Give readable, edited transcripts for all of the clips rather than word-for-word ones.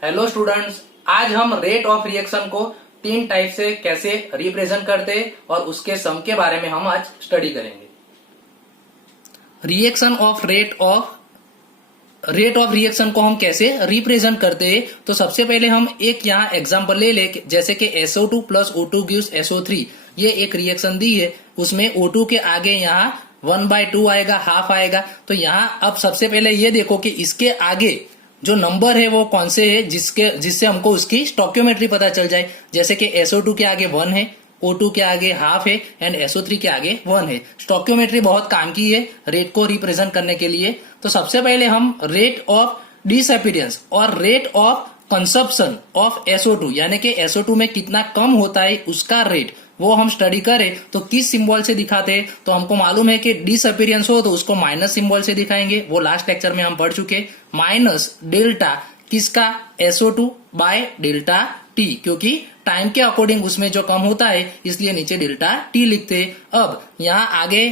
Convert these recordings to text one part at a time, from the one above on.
Hello students, आज हम rate of reaction को तीन टाइप से कैसे रिप्रेजेंट करते हैं और उसके सम के बारे में हम आज स्टडी करेंगे। Reaction of rate of reaction को हम कैसे रिप्रेजेंट करते हैं, तो सबसे पहले हम एक यहाँ एग्जांपल ले ले, जैसे कि SO2 plus O2 gives SO3। ये एक रिएक्शन दी है, उसमें O2 के आगे यहाँ 1/2 आएगा, हाफ आएगा। तो यहाँ अब सबसे पहले ये देखो कि इसके आगे जो नंबर है वो कौन से है जिससे हमको उसकी स्टोक्योमेट्री पता चल जाए। जैसे कि SO2 के आगे 1 है, O2 के आगे हाफ है एंड SO3 के आगे 1 है। स्टोक्योमेट्री बहुत काम की है रेट को रिप्रेजेंट करने के लिए। तो सबसे पहले हम रेट ऑफ डिसअपीयरेंस और rate of consumption of SO2 यानी कि SO2 में कितना कम होता है उसका रेट वो हम स्टडी करें तो किस सिंबल से दिखाते हैं। तो हमको मालूम है कि डिसअपीयरेंस हो तो उसको माइनस सिंबल से दिखाएंगे, वो लास्ट लेक्चर में हम पढ़ चुके। माइनस डेल्टा किसका, SO2 बाय डेल्टा T, क्योंकि टाइम के अकॉर्डिंग उसमें जो कम होता है इसलिए नीचे डेल्टा T लिखते हैं। अब यहाँ आगे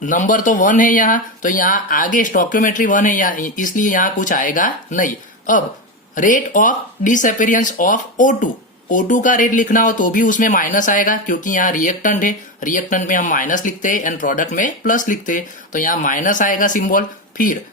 नंबर तो 1 है यहाँ, तो यहाँ आगे स्टोक्योमेट्री 1 है यहाँ, इसलिए यहाँ कुछ आएगा नहीं। अब rate of disappearance of O2 का रेट लिखना हो तो भी उसमें माइनस आएगा, क्योंकि यहाँ रिएक्टेंट है, रिएक्टेंट में हम माइनस लिखते हैं एंड प्रोडक्ट में प्लस लिखते हैं, तो यहाँ माइनस आएगा सिंबल। फिर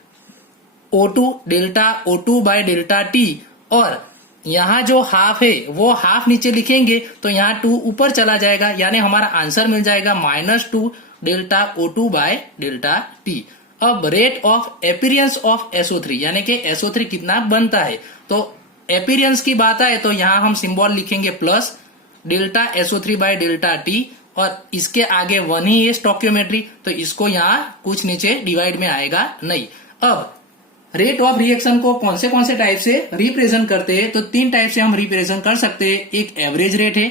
O2 delta O2 by delta T, और यहाँ जो हाफ है वो हाफ नीचे लिखेंगे तो यहाँ 2 ऊपर चला जाएगा, यानी हमारा आंसर मिल जाएगा -2 delta O2 by delta T। अब rate of appearance of SO3 यानी कि SO3 कितना बनता है, तो अपीयरेंस की बात आए तो यहाँ हम सिंबल लिखेंगे plus delta SO3 by delta T, और इसके आगे 1 ही है स्टोक्योमेट्री, तो इसको यहाँ कुछ नीचे डिवाइड में आएगा नहीं। अब रेट ऑफ रिएक्शन को कौन से टाइप से रिप्रेजेंट करते हैं, तो 3 टाइप से हम रिप्रेजेंट कर सकते हैं। एक एवरेज रेट है,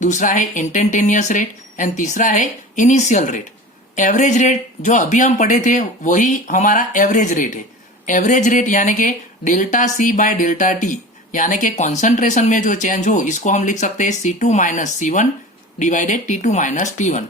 दूसरा है इंस्टेंटेनियस रेट एंड तीसरा है इनिशियल रेट। एवरेज रेट जो अभी हम पढ़े थे वही हमारा एवरेज रेट है। एवरेज रेट यानी कि delta C by delta T, यानी कि कॉन्सेंट्रेशन में जो चेंज हो इसको हम लिख सकते हैं C2 minus C1 divided T2 minus T1।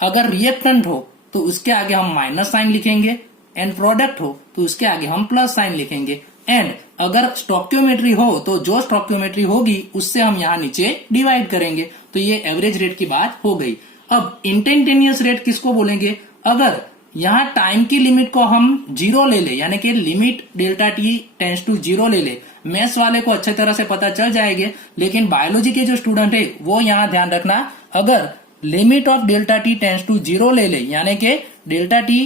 अगर रिएक्टेंट हो तो उसके आगे हम माइनस साइन लिखेंगे, एंड प्रोडक्ट हो तो उसके आगे हम प्लस साइन लिखेंगे, एंड अगर स्टोक्योमेट्री हो तो जो स्टोक्योमेट्री होगी उससे हम यहाँ नीचे डिवाइड करेंगे। तो ये एवरेज रेट की बात हो गई। अब इंस्टेंटेनियस रेट किसको बोलेंगे, अगर यहाँ टाइम की लिमिट को हम 0 ले ले, यानी कि limit delta T tends to 0 ले ले। मैथ्स वाले को अच्छे तरह से पता चल जाएंगे, लेकिन बायोलॉजी के जो स्टूडेंट है वो यहाँ ध्यान रखना, अगर limit of delta T tends to 0 ले ले, यानी कि डेल्टा T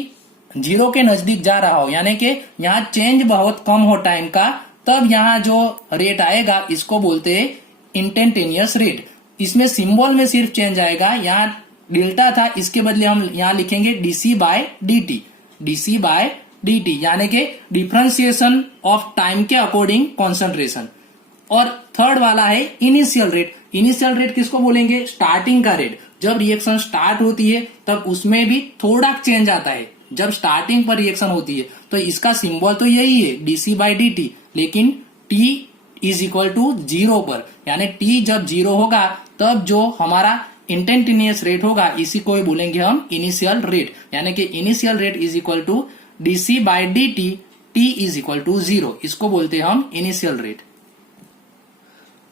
0 के नजदीक जा रहा हो, यानी कि यहाँ चेंज बहुत कम हो टाइम का, तब यहाँ जो रेट आएगा इसको बोलते हैं इंस्टेंटेनियस रेट। इसमें सिंबल में सिर्फ चेंज आएगा, यहाँ डेल्टा था इसके बदले हम यहाँ लिखेंगे DC बाय dt, यानी कि डिफरेंशिएशन ऑफ टाइम के अकॉर्डिंग कॉन्सेंट्रेशन। और थर्ड वाला है इनिशियल रेट। इनिशियल रेट किसको बोलेंगे, स्टार्टिंग का रेट। जब रिएक्शन स्टार्ट होती है तब उसमें भी थोड़ा चेंज आता है, जब स्टार्टिंग पर रिएक्शन होती है तो इसका सिंबल तो यही है DC बाय dt, लेकिन T इज इक्वल टू 0 पर, यानी T जब 0 होगा तब जो हमारा इंस्टेंटेनियस रेट होगा इसी को ही बोलेंगे हम इनिशियल रेट, यानी कि initial rate is equal to DC by dt, T is equal to 0, इसको बोलते हैं हम इनिशियल रेट।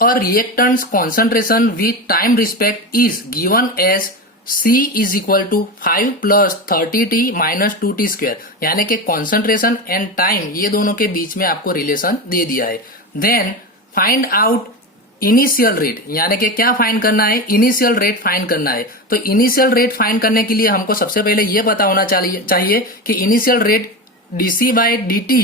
और reactants concentration with time respect is given as C is equal to 5 plus 30T minus 2T square, यानी कि concentration and time ये दोनों के बीच में आपको रिलेशन दे दिया है। Then find out initial rate, यानी कि क्या फाइंड करना है, इनिशियल रेट फाइंड करना है। तो इनिशियल रेट फाइंड करने के लिए हमको सबसे पहले ये पता होना चाहिए कि initial rate DC by dt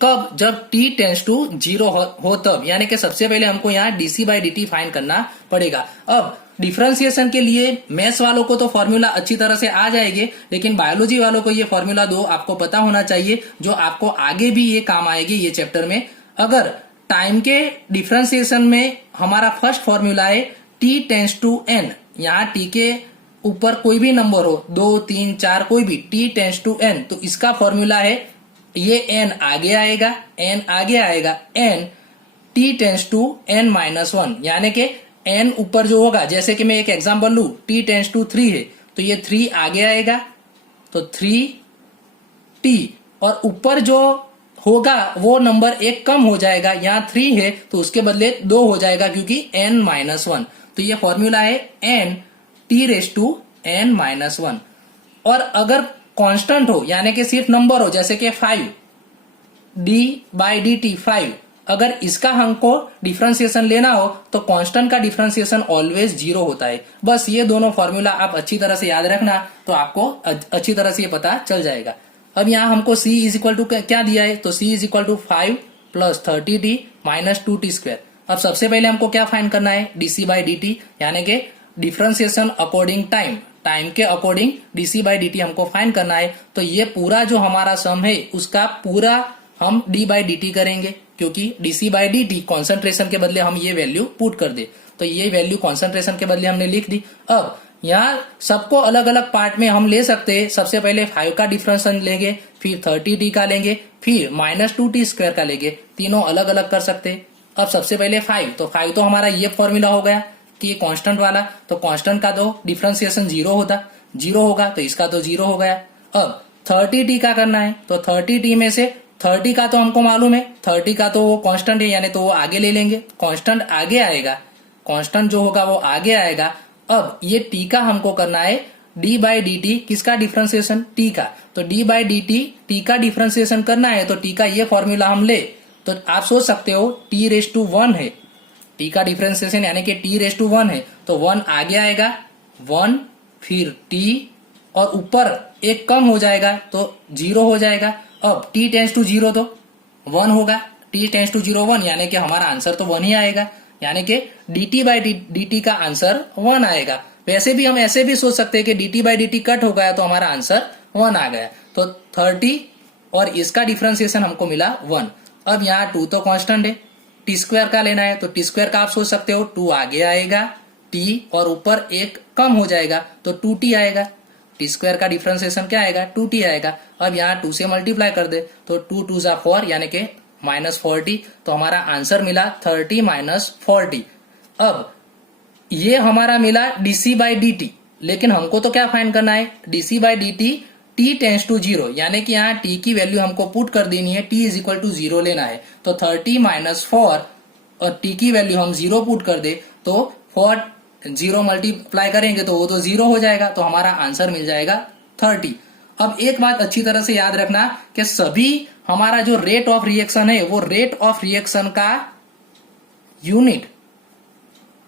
कब, जब T टेंड्स टू 0 हो तब, यानी कि सबसे पहले हमको यहाँ DC बाय dt फाइंड करना पड़ेगा। अब डिफरेंशिएशन के लिए मैथ्स वालों को तो फॉर्मूला अच्छी तरह से आ जाएंगे, लेकिन बायोलॉजी वालों को ये फॉर्मूला 2 आपको पता होना चाहिए, जो आपको आगे भी ये काम आएगी ये चैप्टर में। अगर टाइम के डिफरेंशिएशन में हमारा फर्स्ट फॉर्मूला है T टेंड्स टू n, यहाँ T के ऊपर कोई भी नंबर हो 2 3 4 कोई भी, T टेंड्स टू n, तो इसका फॉर्मूला है ये n आगे आएगा n T tends to n minus 1, यानी कि n ऊपर जो होगा, जैसे कि मैं एक एग्जांपल लू, T टेंड्स टू 3 है तो ये 3 आगे आएगा तो 3T, और ऊपर जो होगा वो नंबर एक कम हो जाएगा, यहाँ 3 है तो उसके बदले 2 हो जाएगा क्योंकि n-1। तो ये फॉर्मूला है n(t)(n-1)। और अगर कांस्टेंट हो यानी कि सिर्फ नंबर हो, जैसे कि 5 d/dt 5, अगर इसका हमको डिफरेंशिएशन लेना हो तो कांस्टेंट का डिफरेंशिएशन ऑलवेज 0 होता है। बस ये दोनों फॉर्मूला आप अच्छी तरह से याद रखना तो आपको अच्छी तरह से ये पता चल जाएगा। अब यहाँ हमको c इज इक्वल टू क्या दिया है, तो c is equal to 5 + 30t - 2t²। अब सबसे पहले हमको क्या फाइंड करना है, dc/dt यानी कि डिफरेंशिएशन अकॉर्डिंग टाइम, टाइम के अकॉर्डिंग dc/dt हमको फाइंड करना है। तो ये पूरा जो हमारा सम है उसका पूरा हम d/dt करेंगे, क्योंकि dc/dt कॉन्सेंट्रेशन के बदले हम ये वैल्यू पुट कर दे, तो ये वैल्यू कॉन्सेंट्रेशन के बदले हमने लिख दी। अब यहाँ सबको अलग अलग पार्ट में हम ले सकते हैं। सबसे पहले 5 का डिफरेंशिएशन लेंगे, फिर 30t का लेंगे, फिर -2t² का लेंगे, तीनों अलग अलग कर सकते हैं। अब सबसे पहले 5, तो 5 तो हमारा ये फॉर्मूला हो गया कि ये कांस्टेंट वाला, तो कांस्टेंट का तो डिफरेंशिएशन 0 होगा तो इसका तो 0 हो गया। अब 30t का करना है, तो 30t में से 30 का तो हमको मालूम है, 30 का तो वो कांस्टेंट है यानी तो वो आगे ले लेंगे, कांस्टेंट आगे आएगा, कांस्टेंट जो होगा वो आगे आएगा। अब ये t का हमको करना है d/dt, किसका डिफरेंशिएशन, t का, तो d/dt t का डिफरेंशिएशन करना है तो t का ये फॉर्मूला हम ले तो आप सोच सकते हो t⁻1 है, t का डिफरेंशिएशन यानी कि t⁻1 है तो 1 आगे आएगा, 1 फिर t और ऊपर एक कम हो जाएगा तो 0 हो जाएगा। अब t टेंस टू 0 तो 1 होगा, t टेंस टू 0 1 यानी कि हमारा आंसर तो 1 ही आएगा, यानी कि dt/dt का आंसर 1 आएगा। वैसे भी हम ऐसे भी सोच सकते हैं कि dt/dt कट हो गया तो हमारा आंसर 1 आ गया, तो 30 और इसका डिफरेंशिएशन हमको मिला 1। अब यहाँ 2 तो कांस्टेंट है, t² का लेना है तो t² का आप सोच सकते हो 2 आगे आएगा, t और ऊपर एक कम हो जाएगा तो 2t आएगा, t² का डिफरेंशिएशन क्या आएगा, 2t आएगा। अब यहाँ 2 से मल्टीप्लाई कर दे तो 2 2 जा 4 यानी कि -40, तो हमारा आंसर मिला 30 - 40। अब ये हमारा मिला dc/dt, लेकिन हमको तो क्या फाइंड करना है, dc/dt t टेंस टू 0 यानी कि यहाँ t की वैल्यू हमको पुट कर देनी है, t इज इक्वल टू 0 लेना है, तो 30 - 4 और t की वैल्यू हम 0 पुट कर दे तो 4 0 मल्टीप्लाई करेंगे तो वो तो 0 हो जाएगा, तो हमारा आंसर मिल जाएगा 30। अब एक बात अच्छी तरह से याद रखना कि सभी हमारा जो रेट ऑफ रिएक्शन है वो रेट ऑफ रिएक्शन का यूनिट,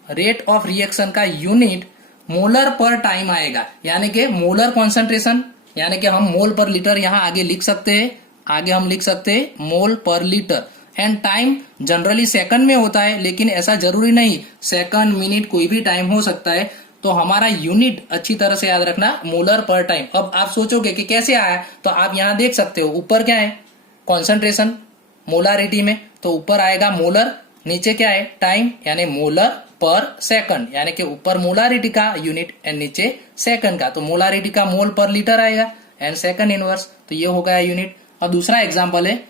रेट ऑफ रिएक्शन का यूनिट मोलर पर टाइम आएगा, यानी कि मोलर कॉन्सेंट्रेशन, यानी कि हम मोल पर लीटर यहाँ आगे लिख सकते हैं, आगे हम लिख सकते हैं मोल पर litre. And time generally second में होता है, लेकिन ऐसा जरूरी नहीं, सेकंड मिनट कोई भी टाइम हो सकता है। तो हमारा यूनिट अच्छी तरह से याद रखना मोलर पर टाइम। अब आप सोचोगे कि कैसे आया, तो आप यहाँ देख सकते हो ऊपर क्या है कॉन्सेंट्रेशन मोलारिटी में, तो ऊपर आएगा मोलर, नीचे क्या है टाइम यानी मोलर पर सेकंड, यानी कि ऊपर मोलारिटी का यूनिट एंड नीचे सेकंड का, तो मोलारिटी का मोल पर लीटर आएगा एंड सेकंड इनवर्स, तो ये हो गया यूनिट। अब दूसरा एग्जांपल है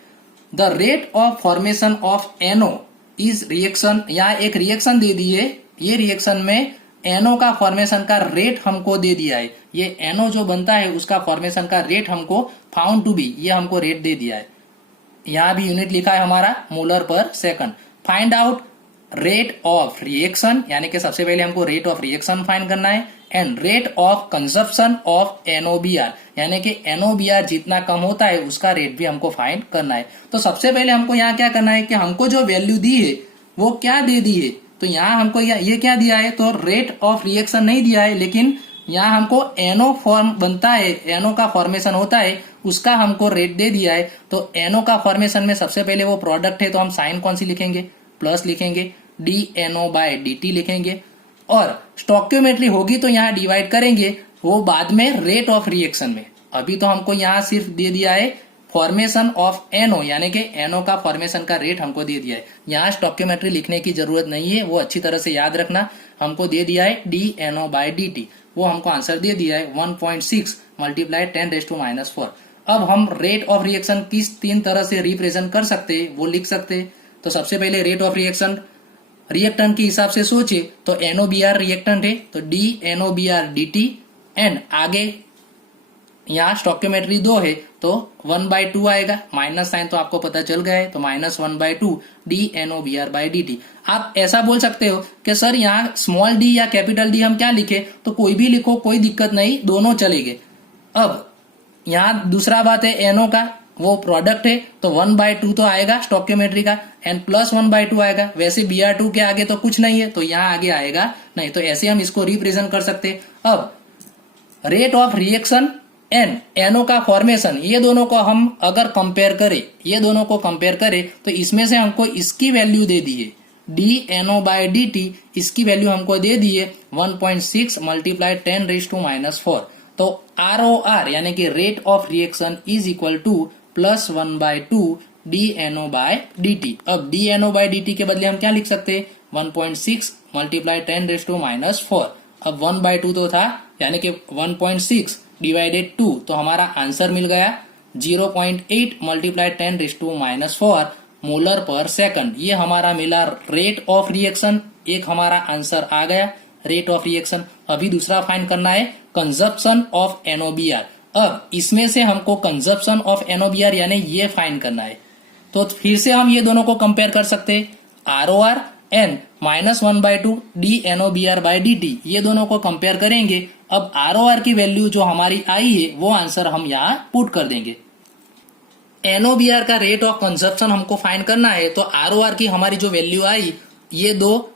the rate of formation of NO is reaction, यहाँ एक रिएक्शन दे दी है, ये रिएक्शन में NO का फॉर्मेशन का रेट हमको दे दिया है, ये NO जो बनता है उसका फॉर्मेशन का रेट हमको फाउंड टू बी, ये हमको रेट दे दिया है, यहाँ भी यूनिट लिखा है हमारा मोलर पर second. Find out rate of reaction, यानी कि सबसे पहले हमको रेट ऑफ रिएक्शन फाइंड करना है, and rate of consumption of NOBR, यानी कि NOBR जितना कम होता है उसका रेट भी हमको फाइंड करना है। तो सबसे पहले हमको यहाँ क्या करना है कि हमको जो वैल्यू दी है वो क्या दे दी है, तो यहाँ हमको ये क्या दिया है, तो रेट ऑफ रिएक्शन नहीं दिया है, लेकिन यहाँ हमको NO फॉर्म बनता है, NO का फॉर्मेशन होता है, उसका हमको रेट दे दिया है। तो NO का फॉर्मेशन में सबसे पहले वो प्रोडक्ट है, तो हम साइन कौन सी लिखेंगे, प्लस लिखेंगे, dNO/dt लिखेंगे, और स्टोक्योमेट्री होगी तो यहाँ डिवाइड करेंगे, वो बाद में रेट ऑफ रिएक्शन में। अभी तो हमको यहाँ सिर्फ दे दिया है फॉर्मेशन ऑफ NO, यानी कि NO का फॉर्मेशन का रेट हमको दे दिया है, यहाँ स्टोक्योमेट्री लिखने की जरूरत नहीं है, वो अच्छी तरह से याद रखना। हमको दे दिया है dNO/dt, वो हमको आंसर दे दिया है 1.6 × 10⁻⁻⁴। अब हम रेट ऑफ रिएक्शन किस 3 तरह से रिप्रेजेंट कर सकते हैं वो लिख सकते हैं। तो सबसे पहले रेट ऑफ रिएक्शन रिएक्टेंट के हिसाब से सोचे तो NOBR रिएक्टेंट है, तो dNOBR/dt, एंड आगे यहाँ स्टोक्योमेट्री 2 है, तो तो 1/2 आएगा, माइनस साइन तो आपको पता चल गया है, तो -1/2 dNOBR/dt। आप ऐसा बोल सकते हो कि सर यहाँ स्मॉल डी या कैपिटल डी हम क्या लिखे, तो कोई भी लिखो, कोई दिक्कत नहीं, दोनों चलेंगे। अब यहाँ दूसरा बात है एनओ का, वो प्रोडक्ट है, तो 1/2 तो आएगा स्टोइकियोमेट्री का, एंड प्लस 1/2 आएगा। वैसे Br2 के आगे तो कुछ नहीं है, तो यहाँ आगे आएगा नहीं, तो ऐसे हम इसको रिप्रेजेंट कर सकते हैं। अब rate of reaction and NO का फॉर्मेशन, ये दोनों को हम अगर कंपेयर करें, ये दोनों को कंपेयर करें, तो इसमें से हमको इसकी वैल्यू दे दी है dNO/dt, इसकी वैल्यू हमको दे दी है 1.6 × 10⁻⁻⁴। तो ROR यानी कि rate of reaction is equal to +1/2 dNO/dt। अब dNO/dt के बदले हम क्या लिख सकते हैं, 1.6 × 10⁻⁴। अब 1/2 तो था, यानी कि 1.6 डिवाइडेड 2, तो हमारा आंसर मिल गया 0.8 × 10⁻⁴ मोलर पर सेकंड। ये हमारा मिला रेट ऑफ रिएक्शन, एक हमारा आंसर आ गया रेट ऑफ रिएक्शन। अभी दूसरा फाइंड करना है कंजप्शन ऑफ NOBR। अब इसमें से हमको कंजप्शन ऑफ NOBR यानी ये फाइंड करना है, तो फिर से हम ये दोनों को कंपेयर कर सकते हैं, ROR एंड -1/2 dNOBR/dt, ये दोनों को कंपेयर करेंगे। अब ROR की वैल्यू जो हमारी आई है वो आंसर हम यहाँ पुट कर देंगे। NOBR का रेट ऑफ कंजप्शन हमको फाइंड करना है, तो ROR की हमारी जो वैल्यू आई, ये दो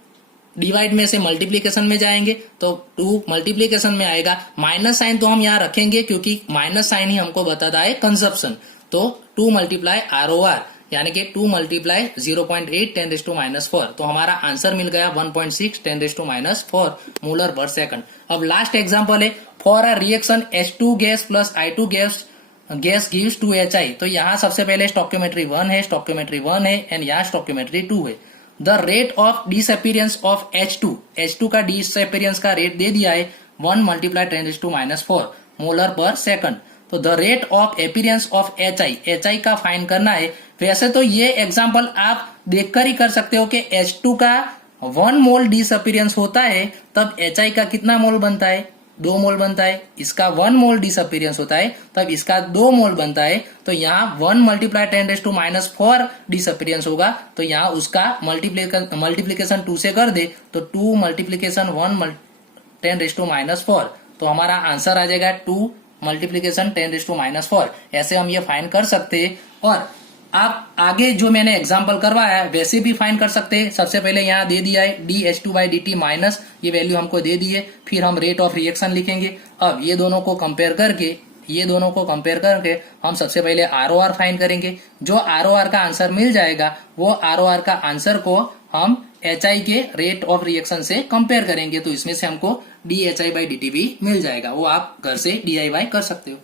डिवाइड में से मल्टीप्लीकेशन में जाएंगे, तो 2 मल्टीप्लीकेशन में आएगा। माइनस साइन तो हम यहाँ रखेंगे क्योंकि माइनस साइन ही हमको बताता है कंजप्शन, तो 2 × ROR यानी कि 2 × 0.8 10⁻⁴। तो हमारा आंसर मिल गया 1.6 10⁻⁴ मोलर पर सेकंड। अब लास्ट एग्जांपल है, for a reaction H2 gas plus I2 gas gives 2HI। तो यहाँ सबसे पहले स्टोइकियोमेट्री 1 है, स्टोइकियोमेट्री 1 है, एंड यहाँ स्टोइकियोमेट्री 2 है। The rate of disappearance of H2 का डिसअपीयरेंस का रेट दे दिया है 1 × 10⁻⁴ मोलर पर सेकंड। तो the rate of appearance of HI का फाइंड करना है। वैसे तो ये एग्जांपल आप देखकर ही कर सकते हो कि H2 का 1 मोल डिसअपीयरेंस होता है, तब HI का कितना मोल बनता है, 2 मोल बनता है। इसका 1 मोल डिसअपीयरेंस होता है, तब इसका 2 मोल बनता है। तो यहाँ 1 × 10⁻⁴ डिसअपीयरेंस होगा, तो यहाँ उसका मल्टीप्लीकेशन 2 से कर दे, तो 2 × 1 10⁻⁴। तो हमारा आंसर आ जाएगा 2 × 10⁻⁴। ऐसे हम ये फाइंड कर सकते हैं, और आप आगे जो मैंने एग्जांपल करवाया वैसे भी फाइंड कर सकते हैं। सबसे पहले यहाँ दे दिया है dH2/dt माइनस, ये वैल्यू हमको दे दी है, फिर हम रेट ऑफ रिएक्शन लिखेंगे। अब ये दोनों को कंपेयर करके हम सबसे पहले ROR फाइंड करेंगे। जो ROR का आंसर मिल जाएगा, वो ROR का आंसर को हम HI के रेट ऑफ रिएक्शन से कंपेयर करेंगे, तो इसमें से हमको dHI/dt भी मिल जाएगा। वो आप घर से DIY कर सकते हो।